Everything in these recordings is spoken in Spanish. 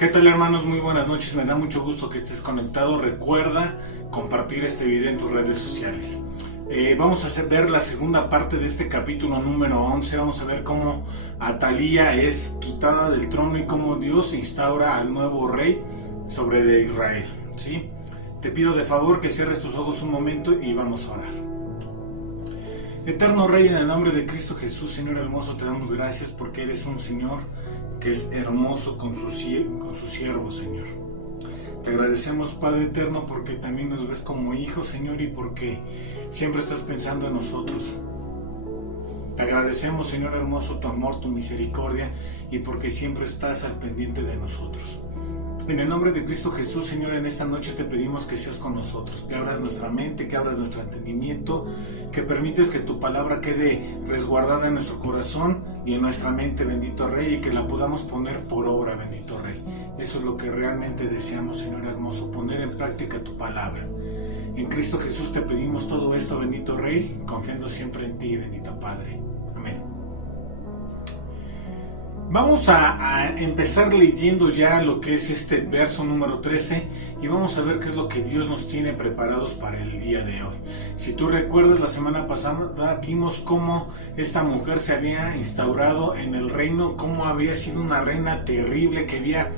¿Qué tal, hermanos? Muy buenas noches, me da mucho gusto que estés conectado. Recuerda compartir este video en tus redes sociales. Vamos a ver la segunda parte de este capítulo número 11. Vamos a ver cómo Atalía es quitada del trono y cómo Dios instaura al nuevo rey sobre de Israel, ¿sí? Te pido de favor que cierres tus ojos un momento y vamos a orar. Eterno Rey, en el nombre de Cristo Jesús, Señor hermoso, te damos gracias porque eres un Señor que es hermoso con sus siervos, Señor. Te agradecemos, Padre eterno, porque también nos ves como hijos, Señor, y porque siempre estás pensando en nosotros. Te agradecemos, Señor hermoso, tu amor, tu misericordia, y porque siempre estás al pendiente de nosotros. En el nombre de Cristo Jesús, Señor, en esta noche te pedimos que seas con nosotros, que abras nuestra mente, que abras nuestro entendimiento, que permites que tu palabra quede resguardada en nuestro corazón y en nuestra mente, bendito Rey, y que la podamos poner por obra, bendito Rey. Eso es lo que realmente deseamos, Señor hermoso, poner en práctica tu palabra. En Cristo Jesús te pedimos todo esto, bendito Rey, confiando siempre en ti, bendito Padre. Amén. Vamos a empezar leyendo ya lo que es este verso número 13 y vamos a ver qué es lo que Dios nos tiene preparados para el día de hoy. Si tú recuerdas, la semana pasada vimos cómo esta mujer se había instaurado en el reino, cómo había sido una reina terrible que había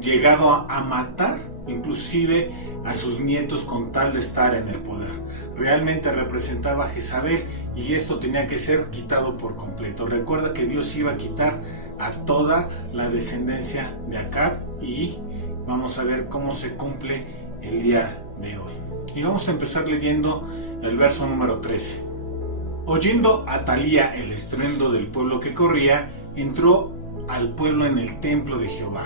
llegado a matar inclusive a sus nietos con tal de estar en el poder. Realmente representaba a Jezabel y esto tenía que ser quitado por completo. Recuerda que Dios iba a quitar a toda la descendencia de Acab y vamos a ver cómo se cumple el día de hoy. Y vamos a empezar leyendo el verso número 13. Oyendo Atalía el estruendo del pueblo que corría, entró al pueblo en el templo de Jehová.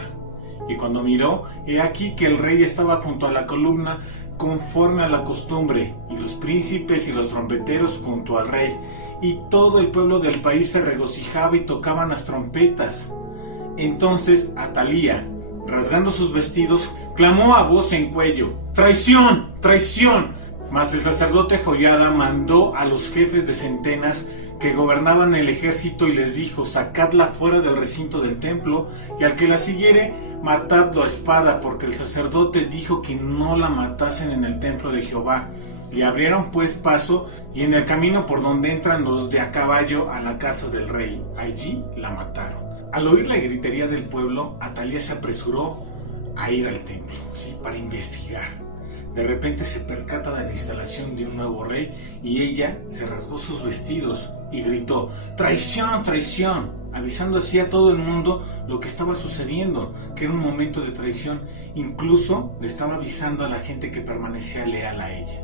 Y cuando miró, he aquí que el rey estaba junto a la columna conforme a la costumbre, y los príncipes y los trompeteros junto al rey, y todo el pueblo del país se regocijaba y tocaban las trompetas. Entonces Atalía, rasgando sus vestidos, clamó a voz en cuello: ¡Traición! ¡Traición! Mas el sacerdote Joiada mandó a los jefes de centenas que gobernaban el ejército y les dijo: sacadla fuera del recinto del templo, y al que la siguiere, matadlo a espada, porque el sacerdote dijo que no la matasen en el templo de Jehová. Le abrieron pues paso, y en el camino por donde entran los de a caballo a la casa del rey, allí la mataron. Al oír la gritería del pueblo, Atalía se apresuró a ir al templo, ¿sí?, para investigar. De repente se percata de la instalación de un nuevo rey y ella se rasgó sus vestidos y gritó: ¡Traición, traición!, avisando así a todo el mundo lo que estaba sucediendo, que era un momento de traición. Incluso le estaba avisando a la gente que permanecía leal a ella.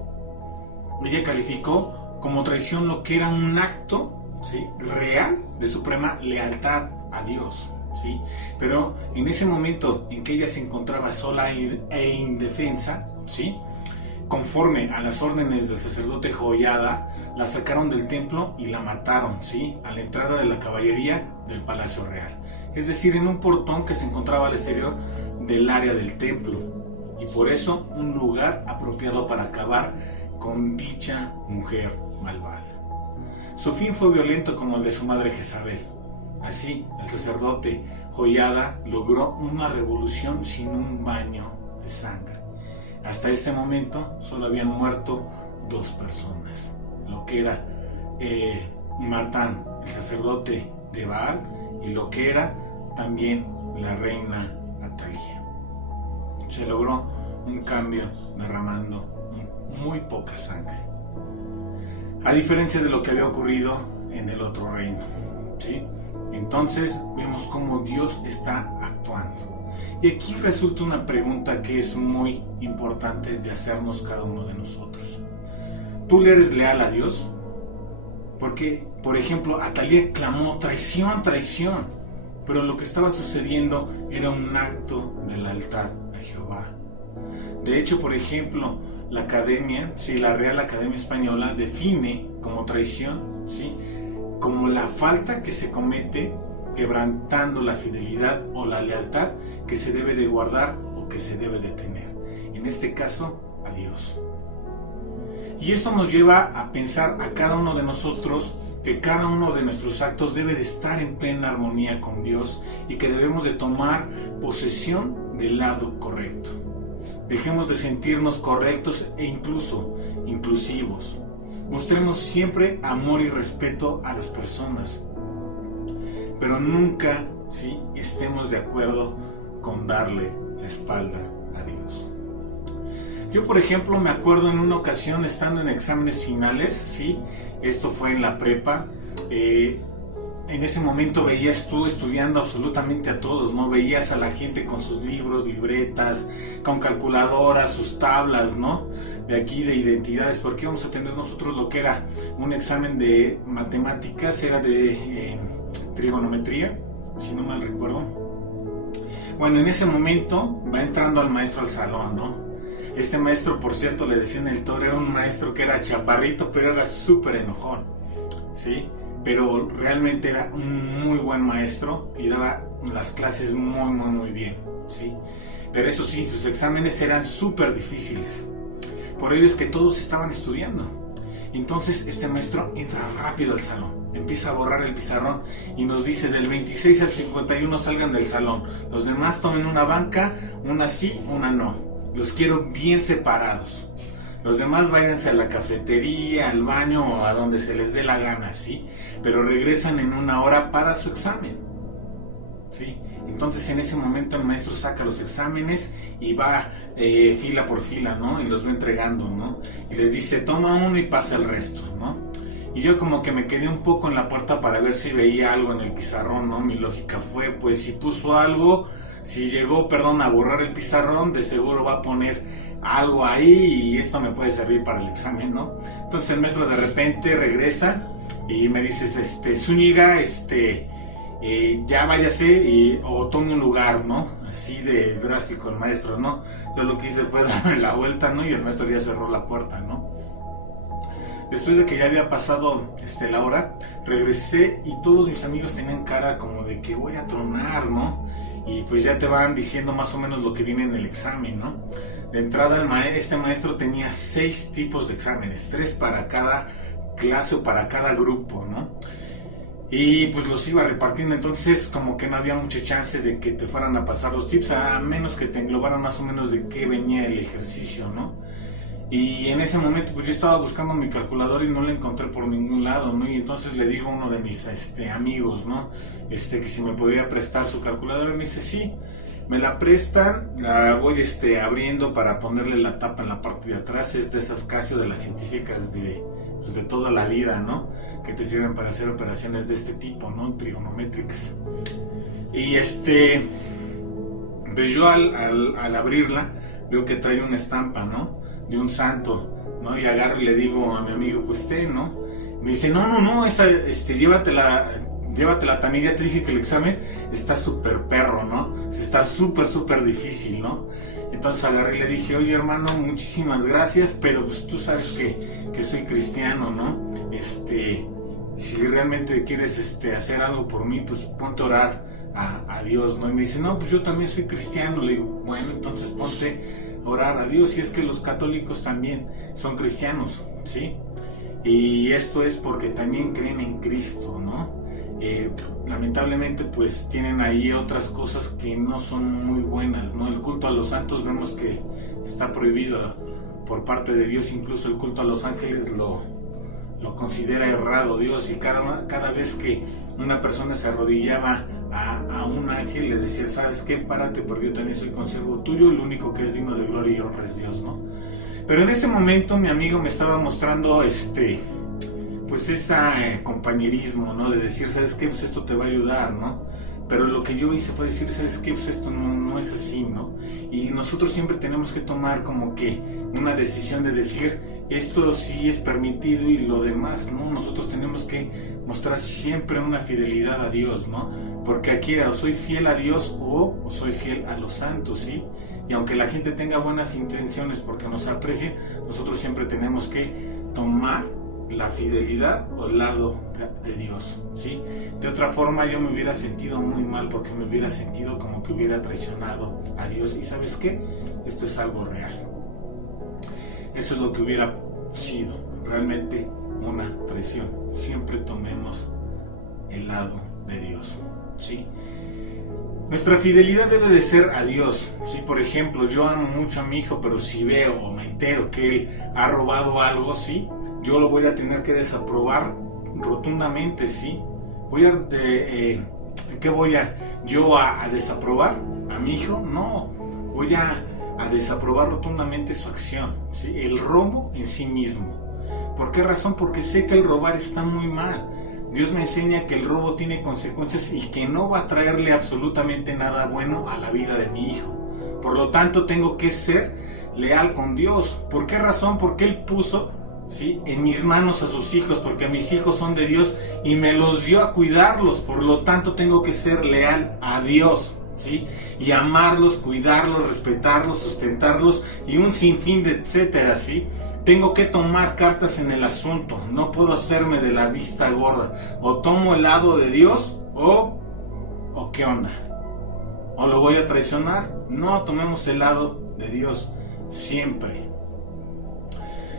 Ella calificó como traición lo que era un acto, ¿sí?, real de suprema lealtad a Dios, ¿sí? Pero en ese momento en que ella se encontraba sola e indefensa, ¿sí?, conforme a las órdenes del sacerdote Joiada, la sacaron del templo y la mataron, ¿sí?, a la entrada de la caballería del palacio real, es decir, en un portón que se encontraba al exterior del área del templo, y por eso un lugar apropiado para acabar con dicha mujer malvada. Su fin fue violento como el de su madre Jezabel. Así, el sacerdote Joiada logró una revolución sin un baño de sangre. Hasta este momento solo habían muerto 2 personas, lo que era Matán, el sacerdote de Baal, y lo que era también la reina Atalía. Se logró un cambio derramando muy poca sangre, a diferencia de lo que había ocurrido en el otro reino, ¿sí? Entonces vemos cómo Dios está actuando. Y aquí resulta una pregunta que es muy importante de hacernos cada uno de nosotros. ¿Tú le eres leal a Dios? Porque, por ejemplo, Atalía clamó: traición, traición. Pero lo que estaba sucediendo era un acto de lealtad a Jehová. De hecho, por ejemplo, la Academia, sí, la Real Academia Española define como traición, ¿sí?, como la falta que se comete quebrantando la fidelidad o la lealtad que se debe de guardar o que se debe de tener, en este caso a Dios. Y esto nos lleva a pensar a cada uno de nosotros que cada uno de nuestros actos debe de estar en plena armonía con Dios y que debemos de tomar posesión del lado correcto. Dejemos de sentirnos correctos e inclusivos. Mostremos siempre amor y respeto a las personas, pero nunca, ¿sí?, estemos de acuerdo con darle la espalda a Dios. Yo, por ejemplo, me acuerdo en una ocasión estando en exámenes finales, ¿sí? Esto fue en la prepa. En ese momento veías tú estudiando absolutamente a todos, ¿no? Veías a la gente con sus libros, libretas, con calculadoras, sus tablas, ¿no? De aquí de identidades, porque íbamos a tener nosotros lo que era un examen de matemáticas, era de trigonometría, si no mal recuerdo. Bueno, en ese momento va entrando el maestro al salón, ¿no? Este maestro, por cierto, le decían el Toro, era un maestro que era chaparrito, pero era súper enojón, ¿sí? Pero realmente era un muy buen maestro y daba las clases muy bien, ¿sí? Pero eso sí, sus exámenes eran súper difíciles. Por ello es que todos estaban estudiando. Entonces este maestro entra rápido al salón, empieza a borrar el pizarrón y nos dice: del 26 al 51 salgan del salón. Los demás tomen una banca, una sí, una no. Los quiero bien separados. Los demás váyanse a la cafetería, al baño o a donde se les dé la gana, ¿sí? Pero regresan en 1 hora para su examen, ¿sí? Entonces en ese momento el maestro saca los exámenes y va fila por fila, ¿no? Y los va entregando, ¿no? Y les dice: toma uno y pasa el resto, ¿no? Y yo como que me quedé un poco en la puerta para ver si veía algo en el pizarrón, ¿no? Mi lógica fue, pues si puso algo, si llegó, a borrar el pizarrón, de seguro va a poner algo ahí y esto me puede servir para el examen, ¿no? Entonces el maestro de repente regresa y me dice: Zúñiga, ya váyase o tome un lugar, ¿no? Así de drástico el maestro, ¿no? Yo lo que hice fue darme la vuelta, ¿no? Y el maestro ya cerró la puerta, ¿no? Después de que ya había pasado la hora, regresé y todos mis amigos tenían cara como de que voy a tronar, ¿no? Y pues ya te van diciendo más o menos lo que viene en el examen, ¿no? De entrada este maestro tenía 6 tipos de exámenes, 3 para cada clase o para cada grupo, ¿no? Y pues los iba repartiendo, entonces como que no había mucha chance de que te fueran a pasar los tips, a menos que te englobaran más o menos de qué venía el ejercicio, ¿no? Y en ese momento pues yo estaba buscando mi calculadora y no la encontré por ningún lado, ¿no? Y entonces le digo a uno de mis amigos, ¿no? Que si me podía prestar su calculadora, y me dice: sí. Me la prestan, la voy abriendo para ponerle la tapa en la parte de atrás. Es de esas Casio, de las científicas de toda la vida, ¿no? Que te sirven para hacer operaciones de este tipo, ¿no? Trigonométricas. Y pues yo al abrirla veo que trae una estampa, ¿no? De un santo, ¿no? Y agarro y le digo a mi amigo: pues ¿no? Me dice: no, esa, llévatela también, ya te dije que el examen está súper perro, ¿no? Está súper difícil, ¿no? Entonces agarré y le dije: oye, hermano, muchísimas gracias, pero pues tú sabes que soy cristiano, ¿no? Si realmente quieres hacer algo por mí, pues ponte a orar a Dios, ¿no? Y me dice: no, pues yo también soy cristiano. Le digo: bueno, entonces ponte a orar a Dios. Y es que los católicos también son cristianos, ¿sí? Y esto es porque también creen en Cristo, ¿no? Lamentablemente pues tienen ahí otras cosas que no son muy buenas, ¿no? El culto a los santos vemos que está prohibido por parte de Dios, incluso el culto a los ángeles lo considera errado Dios, y cada vez que una persona se arrodillaba a un ángel le decía: ¿sabes qué? Párate, porque yo también soy consiervo tuyo, el único que es digno de gloria y honra es Dios, ¿no? Pero en ese momento mi amigo me estaba mostrando pues ese compañerismo, ¿no? De decir: ¿sabes qué? Pues esto te va a ayudar, ¿no? Pero lo que yo hice fue decir: ¿sabes qué? Pues esto no es así, ¿no? Y nosotros siempre tenemos que tomar como que una decisión de decir: esto sí es permitido y lo demás, ¿no? Nosotros tenemos que mostrar siempre una fidelidad a Dios, ¿no? Porque aquí o soy fiel a Dios o soy fiel a los santos, ¿sí? Y aunque la gente tenga buenas intenciones porque nos aprecien, nosotros siempre tenemos que tomar la fidelidad o el lado de Dios, ¿sí? De otra forma yo me hubiera sentido muy mal, porque me hubiera sentido como que hubiera traicionado a Dios. Y ¿sabes qué? Esto es algo real. Eso es lo que hubiera sido realmente una traición. Siempre tomemos el lado de Dios, ¿sí? Nuestra fidelidad debe de ser a Dios. ¿Sí? Por ejemplo, yo amo mucho a mi hijo, pero si veo o me entero que él ha robado algo, ¿sí? Yo lo voy a tener que desaprobar rotundamente, ¿sí? ¿Qué voy a desaprobar? ¿A mi hijo? No, voy a desaprobar rotundamente su acción, ¿sí? El robo en sí mismo. ¿Por qué razón? Porque sé que el robar está muy mal. Dios me enseña que el robo tiene consecuencias y que no va a traerle absolutamente nada bueno a la vida de mi hijo. Por lo tanto, tengo que ser leal con Dios. ¿Por qué razón? Porque Él puso, ¿sí?, en mis manos a sus hijos, porque mis hijos son de Dios y me los dio a cuidarlos. Por lo tanto, tengo que ser leal a Dios, ¿sí? Y amarlos, cuidarlos, respetarlos, sustentarlos y un sinfín de etcétera, ¿sí? Tengo que tomar cartas en el asunto. No puedo hacerme de la vista gorda. O tomo el lado de Dios o ¿qué onda? ¿O lo voy a traicionar? No, tomemos el lado de Dios siempre.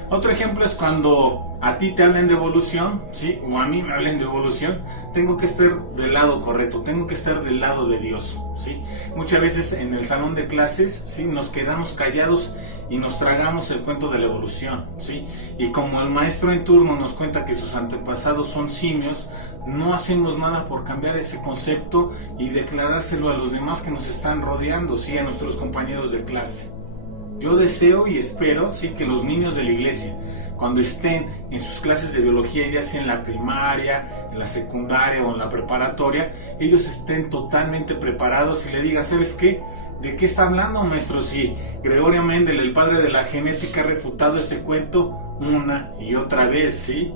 Otro ejemplo es cuando a ti te hablen de evolución, ¿sí? O a mí me hablen de evolución. Tengo que estar del lado correcto, tengo que estar del lado de Dios, ¿sí? Muchas veces en el salón de clases, ¿sí?, nos quedamos callados y nos tragamos el cuento de la evolución, ¿sí? Y como el maestro en turno nos cuenta que sus antepasados son simios, no hacemos nada por cambiar ese concepto y declarárselo a los demás que nos están rodeando, ¿sí?, a nuestros compañeros de clase. Yo deseo y espero, sí, que los niños de la iglesia, cuando estén en sus clases de biología, ya sea en la primaria, en la secundaria o en la preparatoria, ellos estén totalmente preparados y le digan, ¿sabes qué? ¿De qué está hablando, maestro? Si Gregorio Mendel, el padre de la genética, ha refutado ese cuento una y otra vez, ¿sí?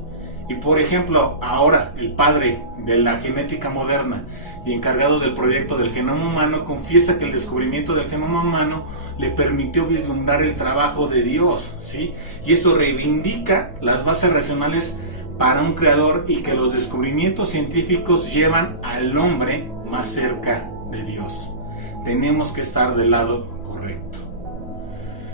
Y por ejemplo, ahora el padre de la genética moderna y encargado del proyecto del genoma humano confiesa que el descubrimiento del genoma humano le permitió vislumbrar el trabajo de Dios, ¿sí? Y eso reivindica las bases racionales para un creador y que los descubrimientos científicos llevan al hombre más cerca de Dios. Tenemos que estar del lado correcto.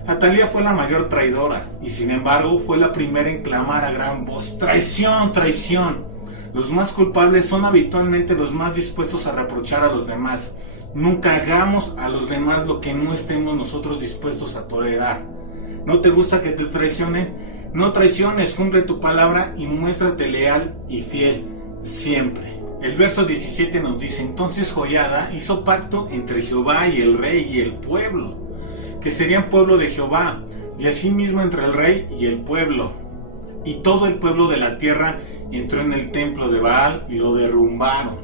Atalía fue la mayor traidora y sin embargo fue la primera en clamar a gran voz: ¡traición, traición! Los más culpables son habitualmente los más dispuestos a reprochar a los demás. Nunca hagamos a los demás lo que no estemos nosotros dispuestos a tolerar. ¿No te gusta que te traicionen? No traiciones, cumple tu palabra y muéstrate leal y fiel siempre. El verso 17 nos dice: entonces Joiada hizo pacto entre Jehová y el rey y el pueblo, que serían pueblo de Jehová, y asimismo entre el rey y el pueblo. Y todo el pueblo de la tierra entró en el templo de Baal y lo derrumbaron.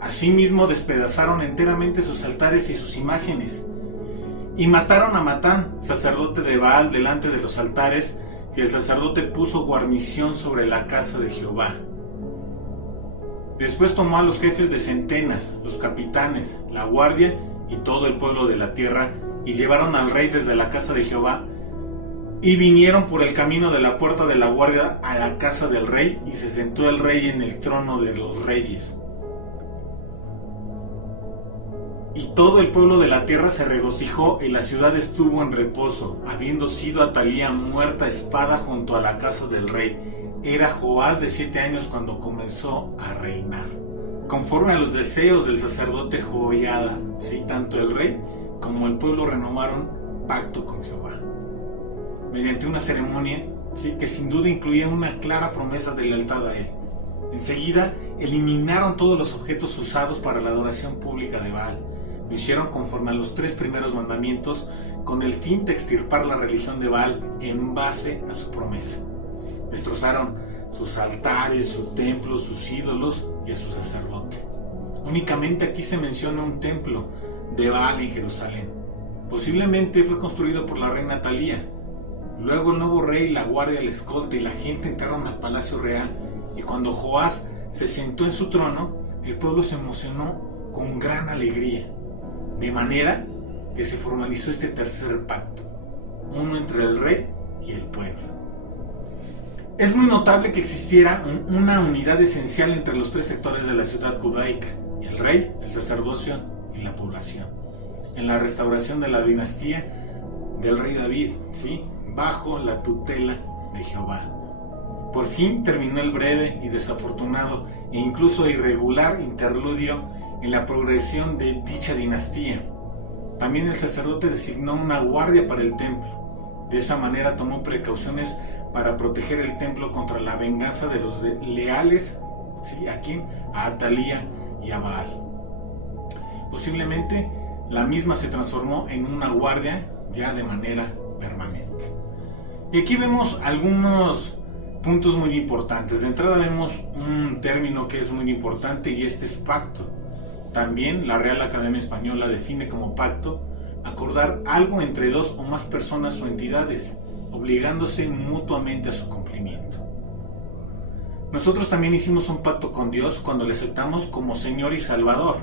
Asimismo despedazaron enteramente sus altares y sus imágenes. Y mataron a Matán, sacerdote de Baal, delante de los altares, y el sacerdote puso guarnición sobre la casa de Jehová. Después tomó a los jefes de centenas, los capitanes, la guardia y todo el pueblo de la tierra, y llevaron al rey desde la casa de Jehová, y vinieron por el camino de la puerta de la guardia a la casa del rey, y se sentó el rey en el trono de los reyes. Y todo el pueblo de la tierra se regocijó, y la ciudad estuvo en reposo, habiendo sido Atalía muerta a espada junto a la casa del rey. Era Joás de 7 años cuando comenzó a reinar. Conforme a los deseos del sacerdote Joiada, ¿sí?, tanto el rey como el pueblo renovaron pacto con Jehová, mediante una ceremonia, ¿sí?, que sin duda incluía una clara promesa de lealtad a él. Enseguida eliminaron todos los objetos usados para la adoración pública de Baal. Lo hicieron conforme a los 3 primeros mandamientos, con el fin de extirpar la religión de Baal en base a su promesa. Destrozaron sus altares, su templo, sus ídolos y a su sacerdote. Únicamente aquí se menciona un templo de Baal en Jerusalén. Posiblemente fue construido por la reina Atalía. Luego el nuevo rey, la guardia, la escolta y la gente entraron al palacio real, y cuando Joás se sentó en su trono, el pueblo se emocionó con gran alegría, de manera que se formalizó este tercer pacto, uno entre el rey y el pueblo. Es muy notable que existiera una unidad esencial entre los 3 sectores de la ciudad judaica: el rey, el sacerdocio y la población, en la restauración de la dinastía del rey David, ¿sí?, bajo la tutela de Jehová. Por fin terminó el breve y desafortunado e incluso irregular interludio en la progresión de dicha dinastía. También el sacerdote designó una guardia para el templo. De esa manera tomó precauciones para proteger el templo contra la venganza de los leales, ¿sí? ¿A quién? A Atalía y a Baal. Posiblemente la misma se transformó en una guardia ya de manera permanente. Y aquí vemos algunos puntos muy importantes. De entrada vemos un término que es muy importante y este es pacto. También la Real Academia Española define como pacto acordar algo entre dos o más personas o entidades, obligándose mutuamente a su cumplimiento. Nosotros también hicimos un pacto con Dios cuando le aceptamos como Señor y Salvador.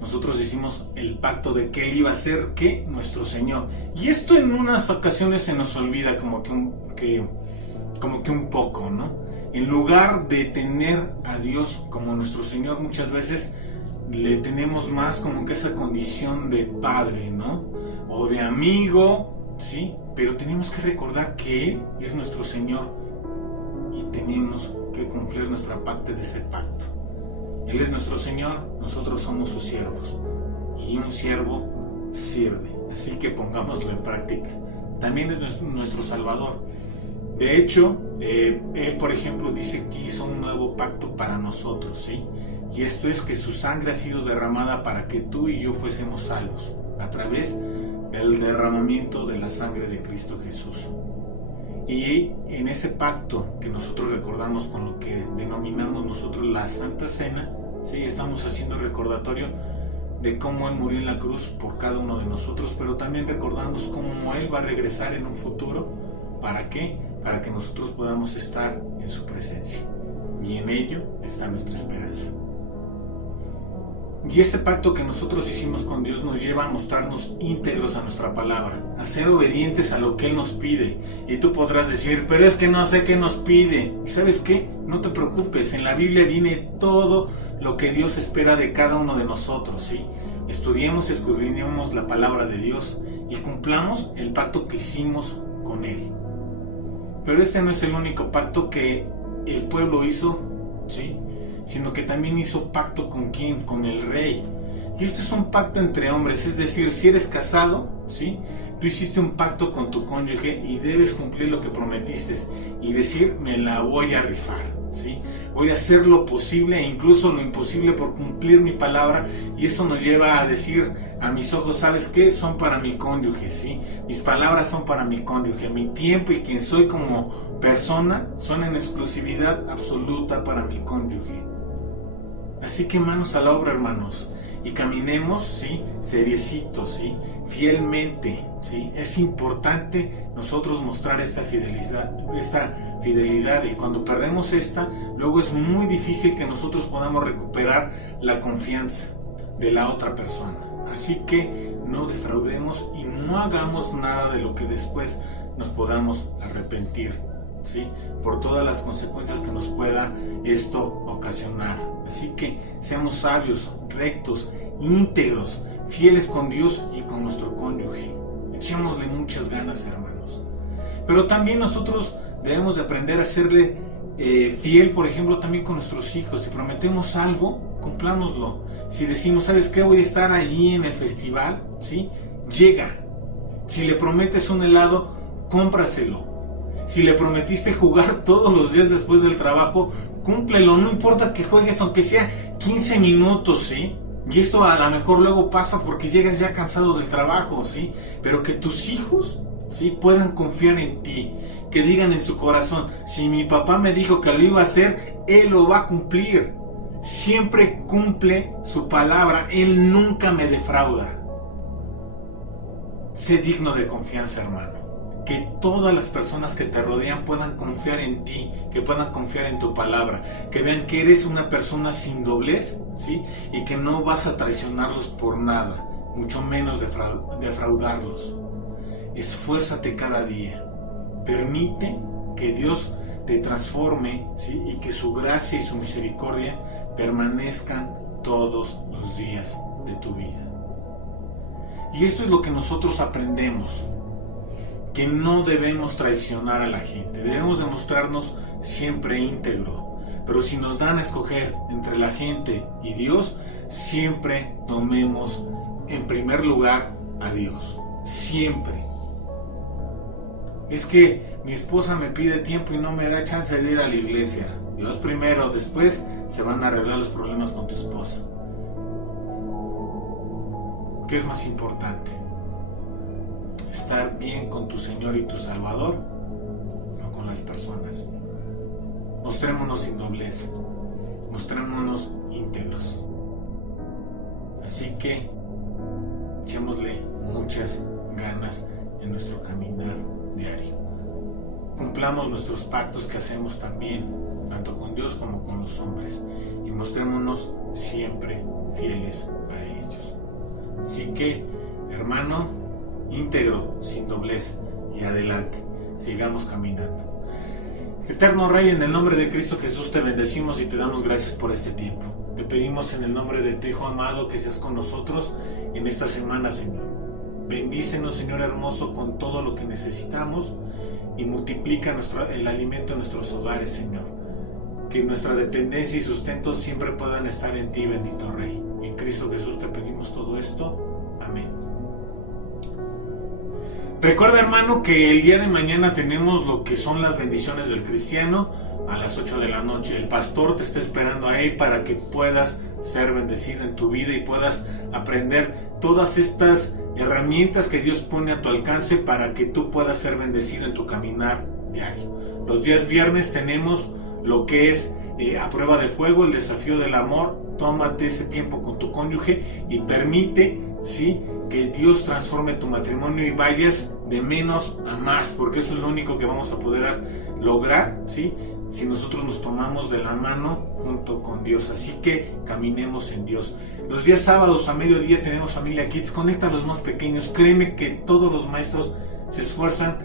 Nosotros hicimos el pacto de que Él iba a ser ¿qué? Nuestro Señor. Y esto en unas ocasiones se nos olvida como que un poco, ¿no? En lugar de tener a Dios como nuestro Señor, muchas veces le tenemos más como que esa condición de padre, ¿no? O de amigo, ¿sí? Pero tenemos que recordar que Él es nuestro Señor y tenemos que cumplir nuestra parte de ese pacto. Él es nuestro Señor, nosotros somos sus siervos y un siervo sirve, así que pongámoslo en práctica. También es nuestro Salvador. De hecho, Él, por ejemplo, dice que hizo un nuevo pacto para nosotros, ¿sí? Y esto es que su sangre ha sido derramada para que tú y yo fuésemos salvos a través del derramamiento de la sangre de Cristo Jesús. Y en ese pacto que nosotros recordamos con lo que denominamos nosotros la Santa Cena, ¿sí? Estamos haciendo recordatorio de cómo Él murió en la cruz por cada uno de nosotros, pero también recordamos cómo Él va a regresar en un futuro. ¿Para qué? Para que nosotros podamos estar en su presencia. Y en ello está nuestra esperanza. Y este pacto que nosotros hicimos con Dios nos lleva a mostrarnos íntegros a nuestra palabra, a ser obedientes a lo que Él nos pide. Y tú podrás decir, pero es que no sé qué nos pide. ¿Y sabes qué? No te preocupes, en la Biblia viene todo lo que Dios espera de cada uno de nosotros, ¿sí? Estudiemos, escudriñemos la palabra de Dios y cumplamos el pacto que hicimos con Él. Pero este no es el único pacto que el pueblo hizo, ¿sí? Sino que también hizo pacto con ¿quién? Con el rey. Y este es un pacto entre hombres, es decir, si eres casado, ¿sí? Tú hiciste un pacto con tu cónyuge y debes cumplir lo que prometiste y decir, me la voy a rifar, ¿sí? Voy a hacer lo posible e incluso lo imposible por cumplir mi palabra, y esto nos lleva a decir, a mis ojos, ¿sabes qué? Son para mi cónyuge, ¿sí? Mis palabras son para mi cónyuge, mi tiempo y quien soy como persona son en exclusividad absoluta para mi cónyuge. Así que manos a la obra, hermanos, y caminemos, ¿sí? Seriecitos, ¿sí? Fielmente, ¿sí? Es importante nosotros mostrar esta fidelidad, y cuando perdemos esta, luego es muy difícil que nosotros podamos recuperar la confianza de la otra persona. Así que no defraudemos y no hagamos nada de lo que después nos podamos arrepentir, ¿sí? Por todas las consecuencias que nos pueda esto ocasionar. Así que seamos sabios, rectos, íntegros, fieles con Dios y con nuestro cónyuge. Echémosle muchas ganas, hermanos. Pero también nosotros debemos de aprender a serle fiel, por ejemplo, también con nuestros hijos. Si prometemos algo, cumplámoslo. Si decimos, ¿sabes qué? Voy a estar ahí en el festival, ¿sí? Llega. Si le prometes un helado, cómpraselo. Si le prometiste jugar todos los días después del trabajo, cúmplelo. No importa que juegues aunque sea 15 minutos, ¿sí? Y esto a lo mejor luego pasa porque llegas ya cansado del trabajo, ¿sí? Pero que tus hijos, ¿sí? Puedan confiar en ti. Que digan en su corazón, si mi papá me dijo que lo iba a hacer, él lo va a cumplir. Siempre cumple su palabra. Él nunca me defrauda. Sé digno de confianza, hermano. Que todas las personas que te rodean puedan confiar en ti, que puedan confiar en tu palabra, que vean que eres una persona sin doblez, ¿sí? Y que no vas a traicionarlos por nada, mucho menos defraudarlos. Esfuérzate cada día. Permite que Dios te transforme, ¿sí? Y que su gracia y su misericordia permanezcan todos los días de tu vida. Y esto es lo que nosotros aprendemos. que no debemos traicionar a la gente, debemos demostrarnos siempre íntegro. Pero si nos dan a escoger entre la gente y Dios, siempre tomemos en primer lugar a Dios. Siempre. Es que mi esposa me pide tiempo y no me da chance de ir a la iglesia. Dios primero, después se van a arreglar los problemas con tu esposa. ¿Qué es más importante? ¿Estar bien con tu Señor y tu Salvador o con las personas? Mostrémonos sin doblez, mostrémonos íntegros. Así que echémosle muchas ganas en nuestro caminar diario. Cumplamos nuestros pactos que hacemos también, tanto con Dios como con los hombres, y mostrémonos siempre fieles a ellos. Así que, hermano, íntegro, sin doblez, y adelante, sigamos caminando. Eterno Rey, en el nombre de Cristo Jesús te bendecimos y te damos gracias por este tiempo. Te pedimos en el nombre de tu Hijo amado que seas con nosotros en esta semana, Señor. Bendícenos, Señor hermoso, con todo lo que necesitamos y multiplica el alimento en nuestros hogares, Señor. Que nuestra dependencia y sustento siempre puedan estar en ti, bendito Rey. En Cristo Jesús te pedimos todo esto. Amén. Recuerda, hermano, que el día de mañana tenemos lo que son las bendiciones del cristiano a las 8 de la noche. El pastor te está esperando ahí para que puedas ser bendecido en tu vida y puedas aprender todas estas herramientas que Dios pone a tu alcance para que tú puedas ser bendecido en tu caminar diario. Los días viernes tenemos lo que es a prueba de fuego, el desafío del amor. Tómate ese tiempo con tu cónyuge y permite, ¿sí?, que Dios transforme tu matrimonio y vayas de menos a más, porque eso es lo único que vamos a poder lograr, ¿sí?, si nosotros nos tomamos de la mano junto con Dios. Así que caminemos en Dios. Los días sábados a mediodía tenemos Familia Kids. Conecta a los más pequeños. Créeme que todos los maestros se esfuerzan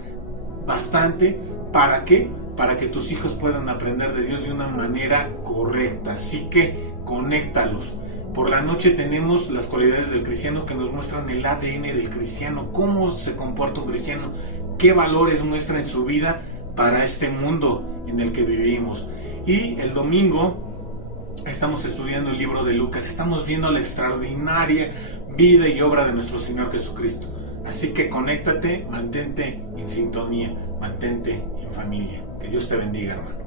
bastante. ¿Para qué? Para que tus hijos puedan aprender de Dios de una manera correcta. Así que conéctalos. Por la noche tenemos las cualidades del cristiano que nos muestran el ADN del cristiano, cómo se comporta un cristiano, qué valores muestra en su vida para este mundo en el que vivimos. Y el domingo estamos estudiando el libro de Lucas, estamos viendo la extraordinaria vida y obra de nuestro Señor Jesucristo. Así que conéctate, mantente en sintonía, mantente en familia. Que Dios te bendiga, hermano.